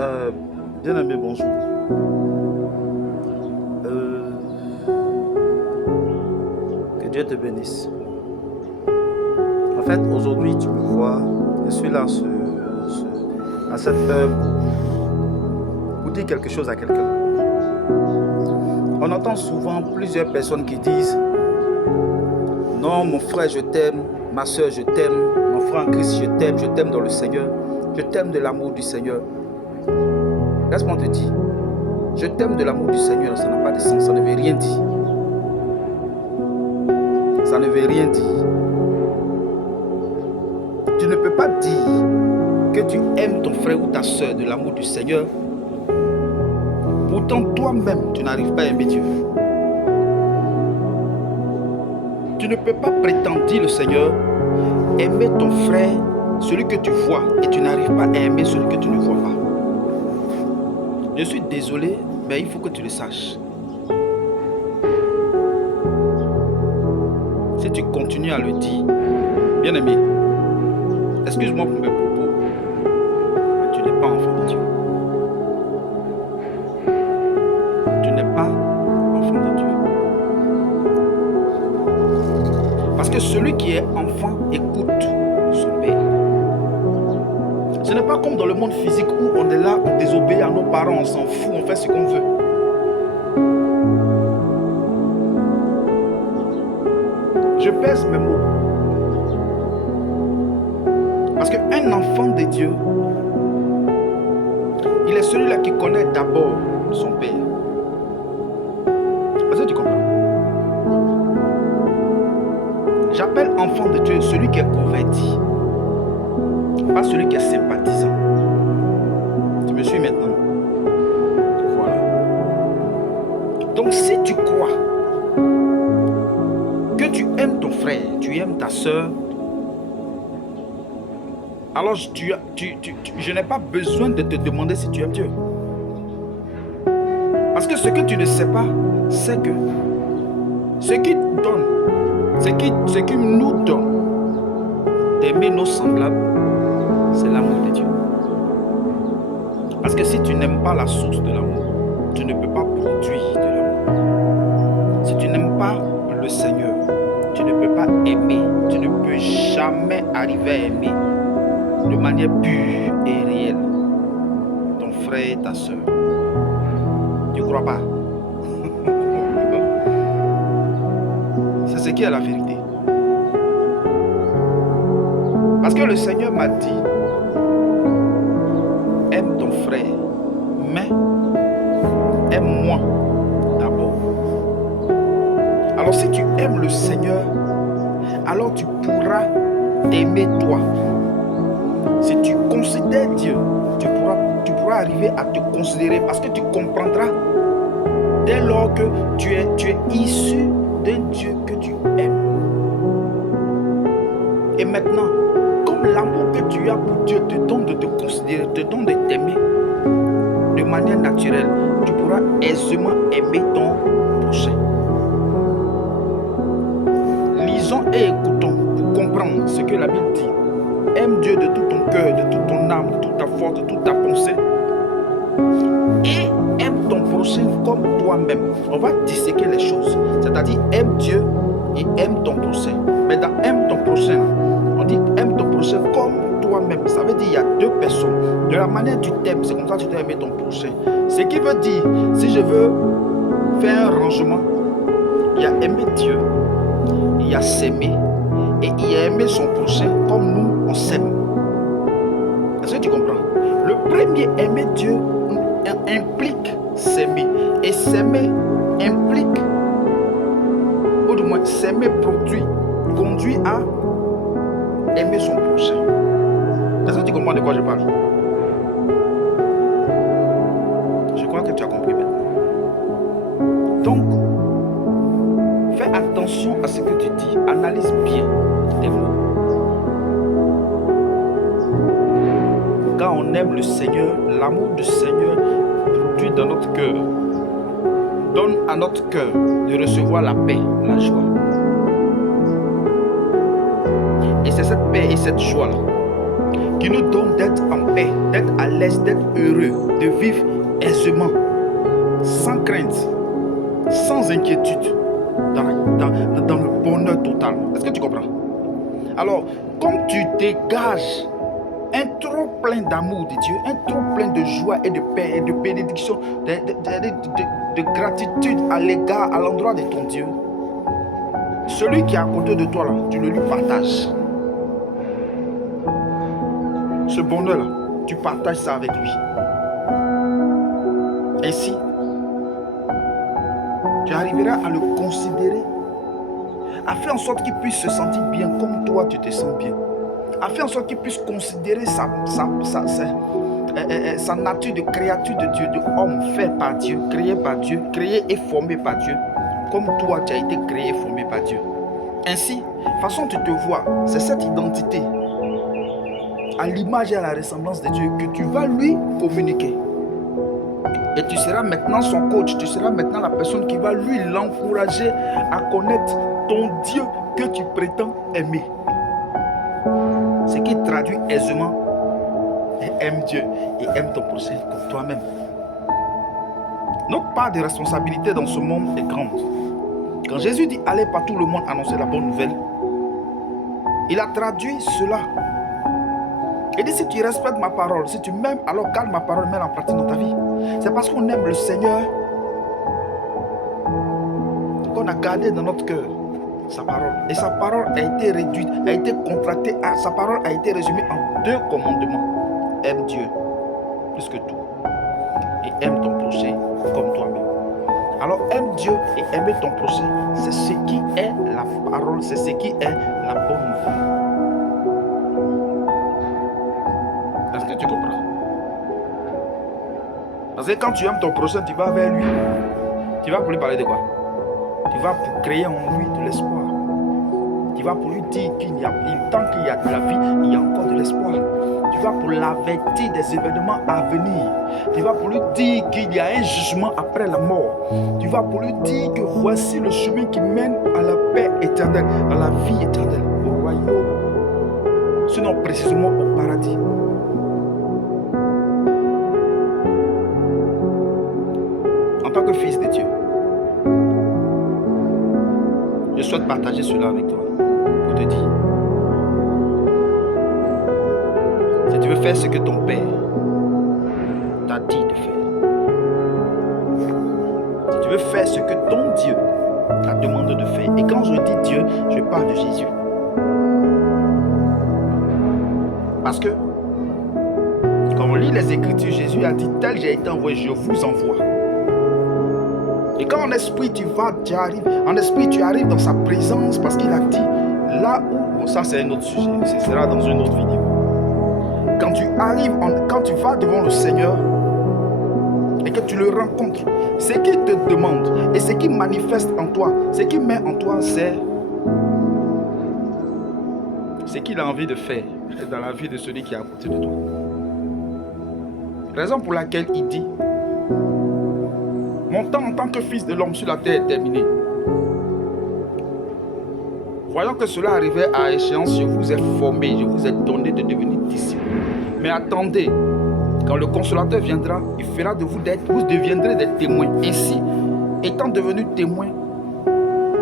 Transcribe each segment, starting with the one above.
Euh, Bien-aimé, bonjour. Euh, que Dieu te bénisse. En fait, aujourd'hui, tu me vois, je suis là à cette heure pour dire quelque chose à quelqu'un. On entend souvent plusieurs personnes qui disent: non, mon frère, je t'aime, ma soeur, je t'aime, mon frère en Christ, je t'aime dans le Seigneur, je t'aime de l'amour du Seigneur. Laisse-moi te dire, je t'aime de l'amour du Seigneur, ça n'a pas de sens, ça ne veut rien dire. Ça ne veut rien dire. Tu ne peux pas dire que tu aimes ton frère ou ta soeur de l'amour du Seigneur. Pourtant, toi-même, tu n'arrives pas à aimer Dieu. Tu ne peux pas prétendre dire le Seigneur, aimer ton frère, celui que tu vois, et tu n'arrives pas à aimer celui que tu ne vois pas. Je suis désolé, mais il faut que tu le saches. Si tu continues à le dire, bien-aimé, excuse-moi pour mes propos, mais tu n'es pas enfant de Dieu. Tu n'es pas enfant de Dieu. Parce que celui qui est enfant écoute son père. Ce n'est pas comme dans le monde physique où on est là, on désobéit à nos parents, on s'en fout, on fait ce qu'on veut. Je pèse mes mots. Parce qu'un enfant de Dieu, il est celui-là qui connaît d'abord son père. Est-ce que tu comprends? J'appelle enfant de Dieu celui qui est converti, pas celui qui est sympathisant. Tu me suis maintenant? Voilà. Donc si tu crois que tu aimes ton frère, tu aimes ta soeur, alors je n'ai pas besoin de te demander si tu aimes Dieu. Parce que ce que tu ne sais pas, c'est que ce qui donne, ce qui nous donne d'aimer nos semblables, c'est l'amour de Dieu. Parce que si tu n'aimes pas la source de l'amour, tu ne peux pas produire de l'amour. Si tu n'aimes pas le Seigneur, tu ne peux pas aimer. Tu ne peux jamais arriver à aimer de manière pure et réelle ton frère et ta soeur. Tu ne crois pas? C'est ce qui est la vérité. Parce que le Seigneur m'a dit: aime ton frère, mais aime-moi d'abord. Alors si tu aimes le Seigneur, alors tu pourras aimer toi. Si tu considères Dieu, tu pourras arriver à te considérer, parce que tu comprendras dès lors que tu es issu d'un Dieu que tu aimes. Et maintenant, comme l'amour que tu as pour Dieu te donne de te considérer, te donne de t'aimer de manière naturelle, tu pourras aisément aimer ton prochain. Lisons et écoutons pour comprendre ce que la Bible dit. Aime Dieu de tout ton cœur, de toute ton âme, de toute ta force, de toute ta pensée. Et aime ton prochain comme toi-même. On va disséquer les choses. C'est-à-dire, aime Dieu et aime ton prochain. Mais dans aime ton prochain, on dit aime ton prochain comme toi-même. Ça veut dire qu'il y a deux personnes. De la manière dont tu t'aimes, c'est comme ça que tu dois aimer ton prochain. Ce qui veut dire, si je veux faire un rangement, il y a aimer Dieu, il y a s'aimer, et il y a aimer son prochain comme nous, on s'aime. Est-ce que tu comprends? Le premier, aimer Dieu, implique s'aimer. Et s'aimer implique, ou du moins s'aimer conduit à aimer son prochain. Est-ce que tu comprends de quoi je parle? Je crois que tu as compris maintenant. Donc, fais attention à ce que tu dis. Analyse bien tes mots. Quand on aime le Seigneur, l'amour du Seigneur produit dans notre cœur, donne à notre cœur de recevoir la paix, la joie. Et c'est cette paix et cette joie-là qui nous donne d'être en paix, d'être à l'aise, d'être heureux, de vivre aisément, sans crainte, sans inquiétude, dans le bonheur total. Est-ce que tu comprends? Alors, comme tu dégages un trop plein d'amour de Dieu, un trop plein de joie et de paix et de bénédiction, de gratitude à l'égard, à l'endroit de ton Dieu, celui qui est à côté de toi là, tu le lui partages. Ce bonheur là, tu partages ça avec lui. Ainsi, tu arriveras à le considérer, à faire en sorte qu'il puisse se sentir bien comme toi tu te sens bien, à faire en sorte qu'il puisse considérer sa nature de créature de Dieu, de homme fait par Dieu, créé et formé par Dieu, comme toi tu as été créé et formé par Dieu. Ainsi, façon tu te vois, c'est cette identité à l'image et à la ressemblance de Dieu que tu vas lui communiquer. Et tu seras maintenant son coach, tu seras maintenant la personne qui va lui l'encourager à connaître ton Dieu que tu prétends aimer. Ce qui traduit aisément, aime Dieu et aime ton prochain comme toi-même. Notre part de responsabilité dans ce monde est grande. Quand Jésus dit allez par tout le monde annoncer la bonne nouvelle, il a traduit cela. Il dit si tu respectes ma parole, si tu m'aimes, alors garde ma parole, mets en pratique dans ta vie. C'est parce qu'on aime le Seigneur qu'on a gardé dans notre cœur sa parole. Et sa parole a été réduite, a été contractée, sa parole a été résumée en 2 commandements. Aime Dieu plus que tout et aime ton prochain comme toi-même. Alors aime Dieu et aimer ton prochain, c'est ce qui est la parole, c'est ce qui est la bonne nouvelle. Est-ce que tu comprends? Parce que quand tu aimes ton prochain, tu vas vers lui. Tu vas pour lui parler de quoi? Tu vas pour créer en lui de l'espoir. Tu vas pour lui dire tant qu'il y a de la vie, il y a encore de l'espoir. Tu vas pour l'avertir des événements à venir. Tu vas pour lui dire qu'il y a un jugement après la mort. Tu vas pour lui dire que voici le chemin qui mène à la paix éternelle, à la vie éternelle, au royaume. Sinon précisément au paradis. En tant que fils de Dieu, je souhaite partager cela avec toi pour te dire, si tu veux faire ce que ton Père t'a dit de faire, si tu veux faire ce que ton Dieu t'a demandé de faire, et quand je dis Dieu, je parle de Jésus, parce que quand on lit les Écritures, Jésus a dit tel j'ai été envoyé, je vous envoie. Et quand en esprit tu arrives dans sa présence parce qu'il a dit là où, bon, ça c'est un autre sujet, ce sera dans une autre vidéo. Quand tu vas devant le Seigneur et que tu le rencontres, ce qu'il te demande et ce qu'il manifeste en toi, ce qu'il met en toi, c'est ce qu'il a envie de faire dans la vie de celui qui est à côté de toi. Raison pour laquelle il dit mon temps en tant que fils de l'homme sur la terre est terminé. Voyant que cela arrivait à échéance, je vous ai formé, je vous ai donné de devenir disciples. Mais attendez, quand le consolateur viendra, il fera de vous deviendrez des témoins. Ainsi, étant devenus témoins,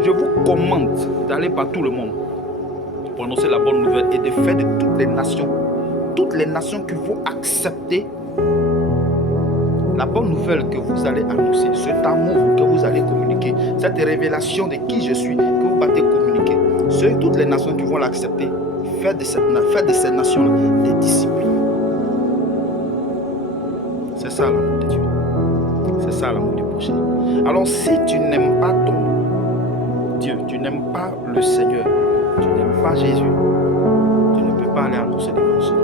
je vous commande d'aller par tout le monde pour annoncer la bonne nouvelle et de faire de toutes les nations qui vont accepter la bonne nouvelle que vous allez annoncer, cet amour que vous allez communiquer, cette révélation de qui je suis que vous allez communiquer. Toutes les nations qui vont l'accepter, faire de ces nations-là des disciples. C'est ça l'amour de Dieu. C'est ça l'amour du prochain. Alors si tu n'aimes pas ton Dieu, tu n'aimes pas le Seigneur, tu n'aimes pas Jésus, tu ne peux pas aller annoncer l'évangile.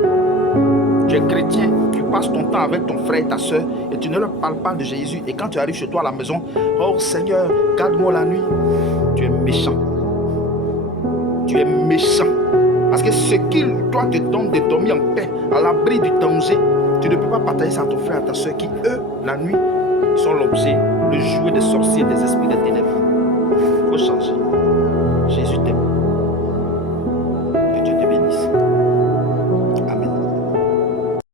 Tu es chrétien, tu passes ton temps avec ton frère et ta soeur et tu ne leur parles pas de Jésus. Et quand tu arrives chez toi à la maison, oh Seigneur, garde-moi la nuit. Tu es méchant. Tu es méchant. Parce que ce qu'il doit te donner de dormir en paix, à l'abri du danger, tu ne peux pas partager ça à ton frère et à ta soeur qui, eux, la nuit, sont l'objet, le jouet des sorciers, des esprits des ténèbres. Il faut changer. Jésus t'aime.